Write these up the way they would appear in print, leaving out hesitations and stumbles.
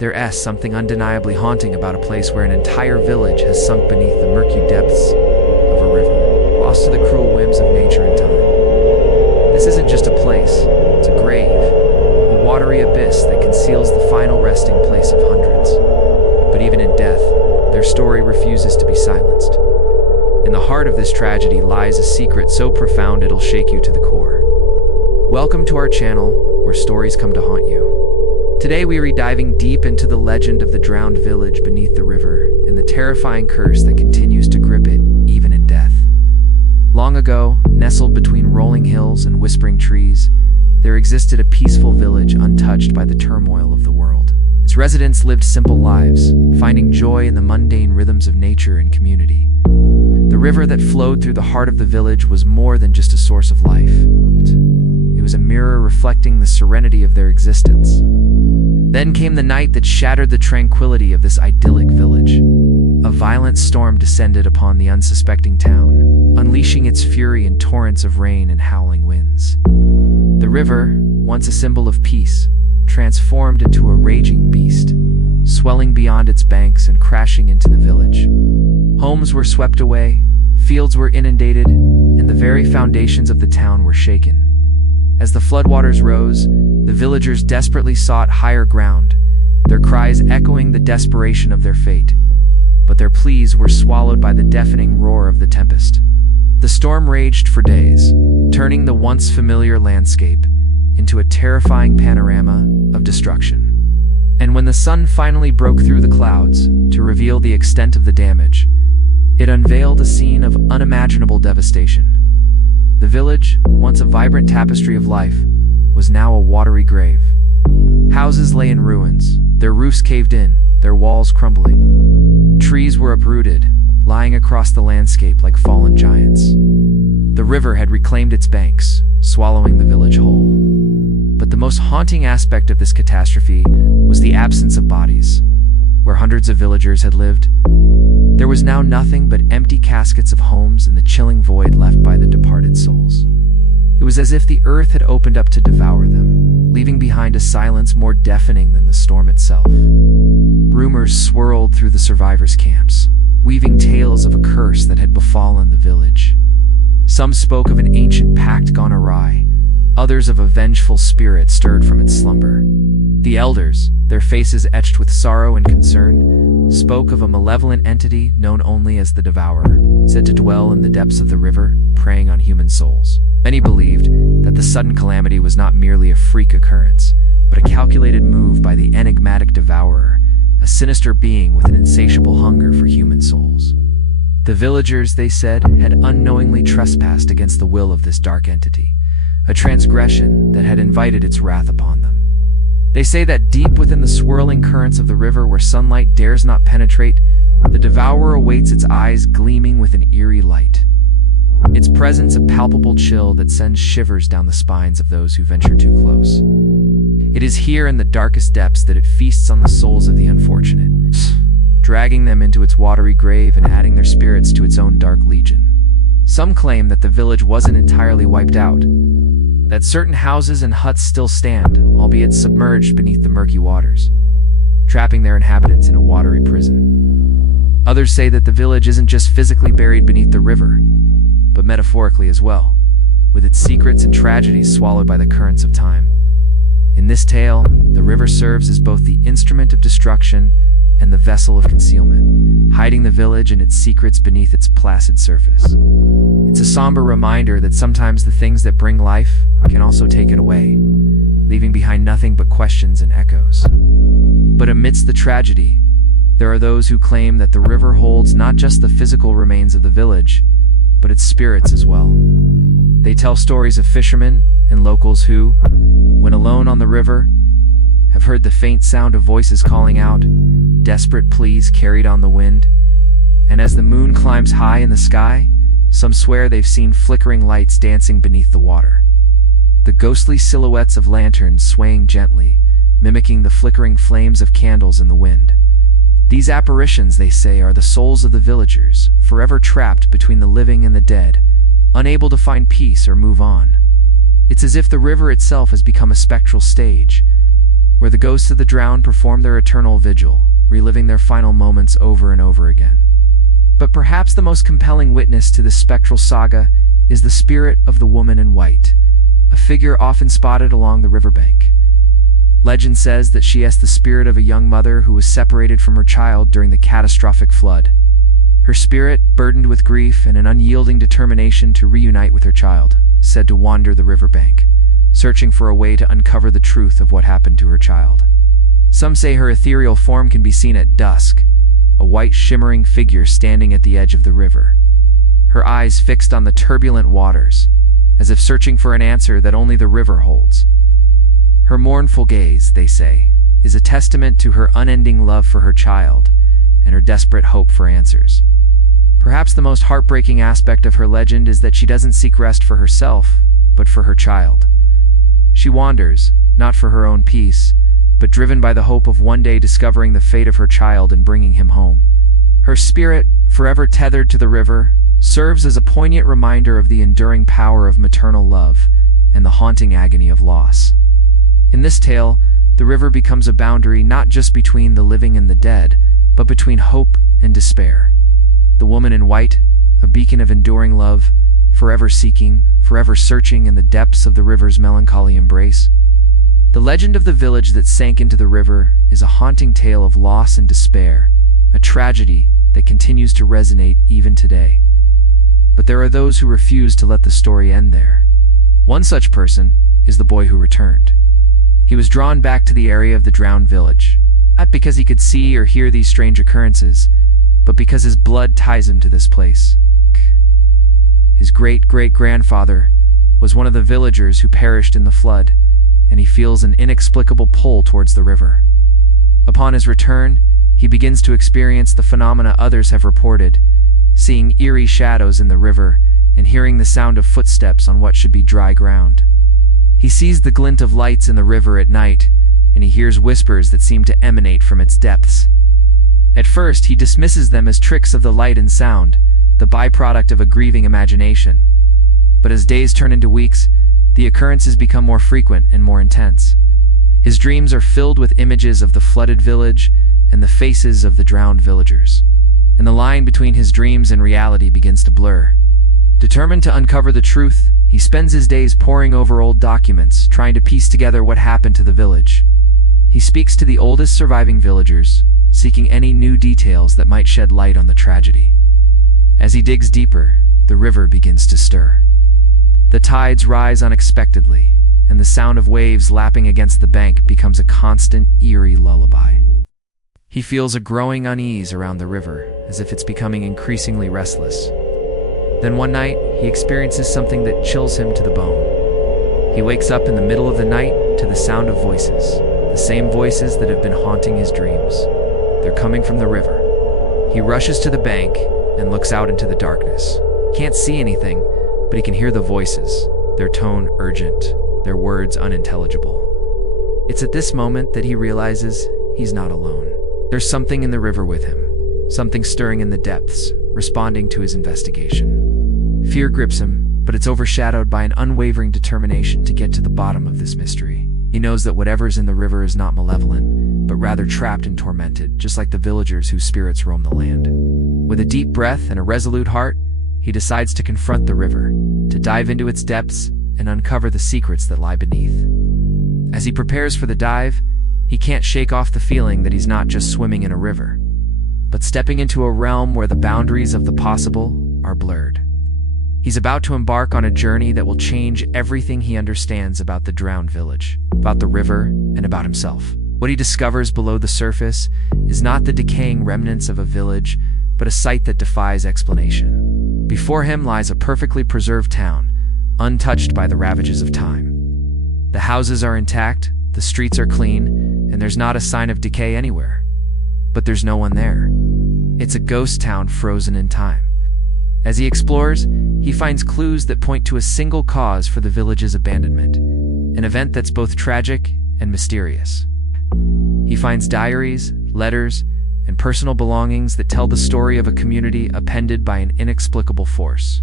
There's something undeniably haunting about a place where an entire village has sunk beneath the murky depths of a river, lost to the cruel whims of nature and time. This isn't just a place, it's a grave, a watery abyss that conceals the final resting place of hundreds. But even in death, their story refuses to be silenced. In the heart of this tragedy lies a secret so profound it'll shake you to the core. Welcome to our channel, where stories come to haunt you. Today we are diving deep into the legend of the drowned village beneath the river and the terrifying curse that continues to grip it, even in death. Long ago, nestled between rolling hills and whispering trees, there existed a peaceful village untouched by the turmoil of the world. Its residents lived simple lives, finding joy in the mundane rhythms of nature and community. The river that flowed through the heart of the village was more than just a source of life. It was a mirror reflecting the serenity of their existence. Then came the night that shattered the tranquility of this idyllic village. A violent storm descended upon the unsuspecting town, unleashing its fury in torrents of rain and howling winds. The river, once a symbol of peace, transformed into a raging beast, swelling beyond its banks and crashing into the village. Homes were swept away, fields were inundated, and the very foundations of the town were shaken. As the floodwaters rose, the villagers desperately sought higher ground, their cries echoing the desperation of their fate. But their pleas were swallowed by the deafening roar of the tempest. The storm raged for days, turning the once familiar landscape into a terrifying panorama of destruction. And when the sun finally broke through the clouds to reveal the extent of the damage, it unveiled a scene of unimaginable devastation. The village, once a vibrant tapestry of life, was now a watery grave. Houses lay in ruins, their roofs caved in, their walls crumbling. Trees were uprooted, lying across the landscape like fallen giants. The river had reclaimed its banks, swallowing the village whole. But the most haunting aspect of this catastrophe was the absence of bodies. Where hundreds of villagers had lived, there was now nothing but empty caskets of homes and the chilling void left by the departed souls. It was as if the earth had opened up to devour them, leaving behind a silence more deafening than the storm itself. Rumors swirled through the survivors' camps, weaving tales of a curse that had befallen the village. Some spoke of an ancient pact gone awry, others of a vengeful spirit stirred from its slumber. The elders, their faces etched with sorrow and concern, spoke of a malevolent entity known only as the Devourer, said to dwell in the depths of the river, preying on human souls. Many believed that the sudden calamity was not merely a freak occurrence, but a calculated move by the enigmatic Devourer, a sinister being with an insatiable hunger for human souls. The villagers, they said, had unknowingly trespassed against the will of this dark entity, a transgression that had invited its wrath upon them. They say that deep within the swirling currents of the river where sunlight dares not penetrate, the Devourer awaits, its eyes gleaming with an eerie light. Its presence a palpable chill that sends shivers down the spines of those who venture too close. It is here in the darkest depths that it feasts on the souls of the unfortunate, dragging them into its watery grave and adding their spirits to its own dark legion. Some claim that the village wasn't entirely wiped out, that certain houses and huts still stand, albeit submerged beneath the murky waters, trapping their inhabitants in a watery prison. Others say that the village isn't just physically buried beneath the river, but metaphorically as well, with its secrets and tragedies swallowed by the currents of time. In this tale, the river serves as both the instrument of destruction and the vessel of concealment, hiding the village and its secrets beneath its placid surface. It's a somber reminder that sometimes the things that bring life can also take it away, leaving behind nothing but questions and echoes. But amidst the tragedy, there are those who claim that the river holds not just the physical remains of the village, but its spirits as well. They tell stories of fishermen and locals who, when alone on the river, have heard the faint sound of voices calling out, desperate pleas carried on the wind. And as the moon climbs high in the sky, some swear they've seen flickering lights dancing beneath the water. The ghostly silhouettes of lanterns swaying gently, mimicking the flickering flames of candles in the wind. These apparitions, they say, are the souls of the villagers, forever trapped between the living and the dead, unable to find peace or move on. It's as if the river itself has become a spectral stage, where the ghosts of the drowned perform their eternal vigil, reliving their final moments over and over again. But perhaps the most compelling witness to this spectral saga is the spirit of the woman in white, a figure often spotted along the riverbank. Legend says that she is the spirit of a young mother who was separated from her child during the catastrophic flood. Her spirit, burdened with grief and an unyielding determination to reunite with her child, said to wander the riverbank, searching for a way to uncover the truth of what happened to her child. Some say her ethereal form can be seen at dusk, a white shimmering figure standing at the edge of the river, her eyes fixed on the turbulent waters, as if searching for an answer that only the river holds. Her mournful gaze, they say, is a testament to her unending love for her child and her desperate hope for answers. Perhaps the most heartbreaking aspect of her legend is that she doesn't seek rest for herself, but for her child. She wanders, not for her own peace, but driven by the hope of one day discovering the fate of her child and bringing him home. Her spirit, forever tethered to the river, serves as a poignant reminder of the enduring power of maternal love and the haunting agony of loss. In this tale, the river becomes a boundary not just between the living and the dead, but between hope and despair. The woman in white, a beacon of enduring love, forever seeking, forever searching in the depths of the river's melancholy embrace. The legend of the village that sank into the river is a haunting tale of loss and despair, a tragedy that continues to resonate even today. But there are those who refuse to let the story end there. One such person is the boy who returned. He was drawn back to the area of the drowned village, not because he could see or hear these strange occurrences, but because his blood ties him to this place. His great-great-grandfather was one of the villagers who perished in the flood, and he feels an inexplicable pull towards the river. Upon his return, he begins to experience the phenomena others have reported, seeing eerie shadows in the river and hearing the sound of footsteps on what should be dry ground. He sees the glint of lights in the river at night, and he hears whispers that seem to emanate from its depths. At first, he dismisses them as tricks of the light and sound, the byproduct of a grieving imagination. But as days turn into weeks, the occurrences become more frequent and more intense. His dreams are filled with images of the flooded village and the faces of the drowned villagers. And the line between his dreams and reality begins to blur. Determined to uncover the truth, he spends his days poring over old documents, trying to piece together what happened to the village. He speaks to the oldest surviving villagers, seeking any new details that might shed light on the tragedy. As he digs deeper, the river begins to stir. The tides rise unexpectedly, and the sound of waves lapping against the bank becomes a constant, eerie lullaby. He feels a growing unease around the river, as if it's becoming increasingly restless. Then one night, he experiences something that chills him to the bone. He wakes up in the middle of the night to the sound of voices, the same voices that have been haunting his dreams. They're coming from the river. He rushes to the bank and looks out into the darkness. He can't see anything, but he can hear the voices, their tone urgent, their words unintelligible. It's at this moment that he realizes he's not alone. There's something in the river with him, something stirring in the depths, responding to his investigation. Fear grips him, but it's overshadowed by an unwavering determination to get to the bottom of this mystery. He knows that whatever's in the river is not malevolent, but rather trapped and tormented, just like the villagers whose spirits roam the land. With a deep breath and a resolute heart, he decides to confront the river, to dive into its depths and uncover the secrets that lie beneath. As he prepares for the dive, he can't shake off the feeling that he's not just swimming in a river, but stepping into a realm where the boundaries of the possible are blurred. He's about to embark on a journey that will change everything he understands about the drowned village, about the river, and about himself. What he discovers below the surface is not the decaying remnants of a village, but a sight that defies explanation. Before him lies a perfectly preserved town, untouched by the ravages of time. The houses are intact, the streets are clean, and there's not a sign of decay anywhere. But there's no one there. It's a ghost town frozen in time. As he explores, he finds clues that point to a single cause for the village's abandonment, an event that's both tragic and mysterious. He finds diaries, letters, and personal belongings that tell the story of a community upended by an inexplicable force.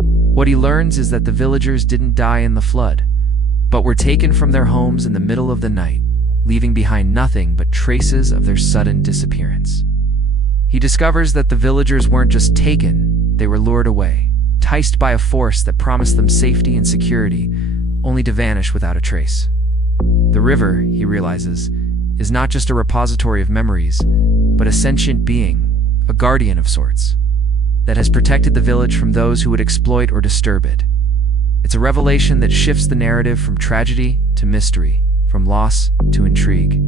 What he learns is that the villagers didn't die in the flood, but were taken from their homes in the middle of the night, leaving behind nothing but traces of their sudden disappearance. He discovers that the villagers weren't just taken, they were lured away, enticed by a force that promised them safety and security, only to vanish without a trace. The river, he realizes, is not just a repository of memories, but a sentient being, a guardian of sorts, that has protected the village from those who would exploit or disturb it. It's a revelation that shifts the narrative from tragedy to mystery, from loss to intrigue.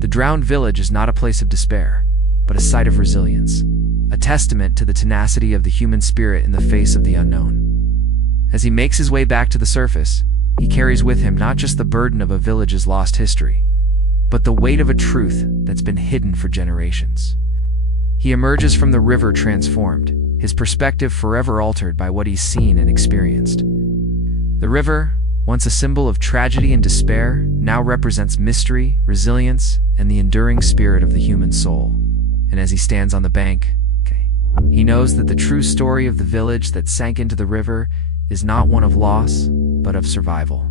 The drowned village is not a place of despair, but a site of resilience, a testament to the tenacity of the human spirit in the face of the unknown. As he makes his way back to the surface, he carries with him not just the burden of a village's lost history, but the weight of a truth that's been hidden for generations. He emerges from the river transformed, his perspective forever altered by what he's seen and experienced. The river, once a symbol of tragedy and despair, now represents mystery, resilience, and the enduring spirit of the human soul. And as he stands on the bank, he knows that the true story of the village that sank into the river is not one of loss, but of survival.